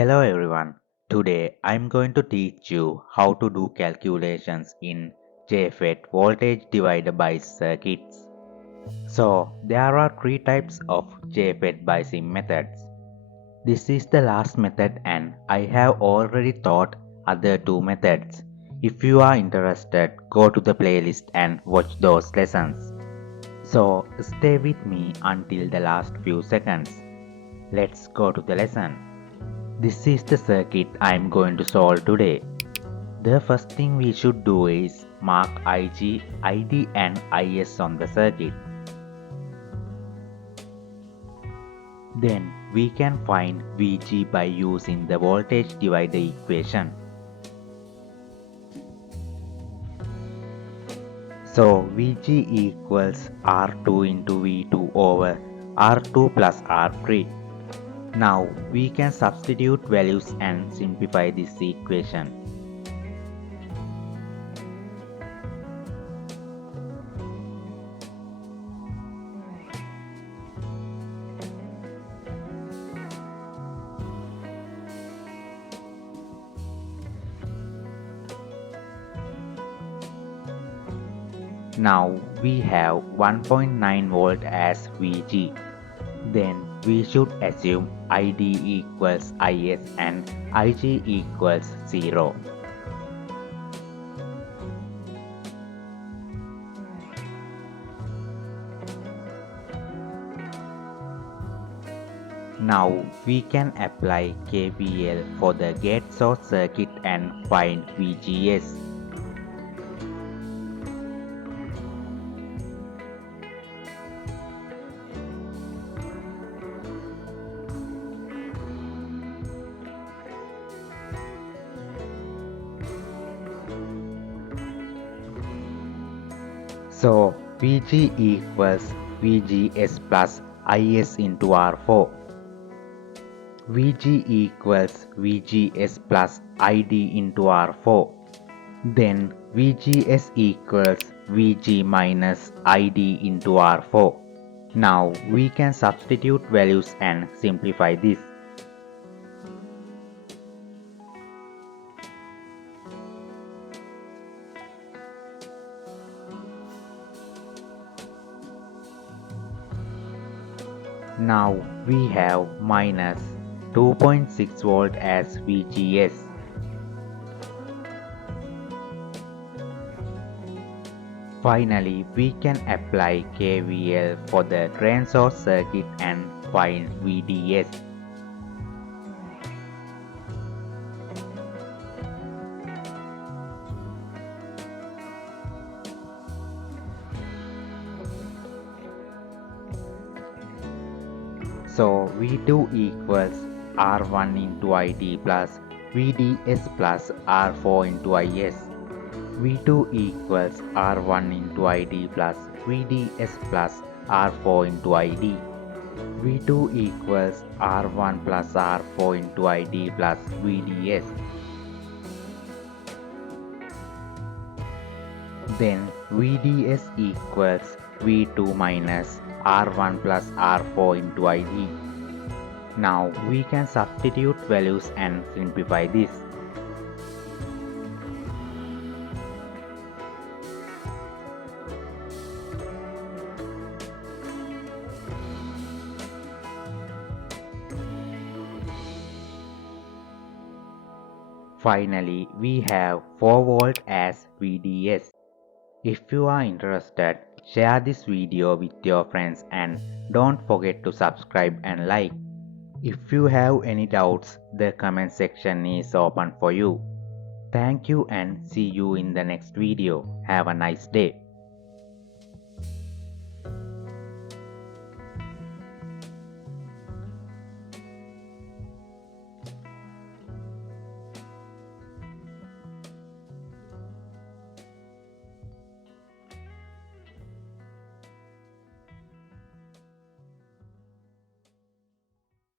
Hello everyone. Today I'm going to teach you how to do calculations in JFET voltage divider bias circuits. So there are three types of JFET biasing methods. This is the last method and I have already taught other two methods. If you are interested, go to the playlist and watch those lessons. So stay with me until the last few seconds. Let's go to the lesson. This is the circuit I am going to solve today. The first thing we should do is mark IG, ID and IS on the circuit. Then we can find VG by using the voltage divider equation. So VG equals R2 into V2 over R2 plus R3. Now we can substitute values and simplify this equation. Now we have 1.9 volt as VG. Then we should assume ID equals IS and IG equals 0. Now we can apply KVL for the gate source circuit and find VGS. So VG equals VGS plus IS into R4. VG equals VGS plus ID into R4. Then VGS equals VG minus ID into R4. Now we can substitute values and simplify this. Now we have minus 2.6 volt as VGS. Finally, we can apply KVL for the drain source circuit and find VDS. So V2 equals R1 into ID plus VDS plus R4 into IS. V2 equals R1 into ID plus VDS plus R4 into ID. V2 equals R1 plus R4 into ID plus VDS. Then VDS equals V2 minus R1 plus R4 into ID. Now we can substitute values and simplify this. Finally, we have 4 volt as VDS. If you are interested, share this video with your friends and don't forget to subscribe and like. If you have any doubts, the comment section is open for you. Thank you and see you in the next video. Have a nice day.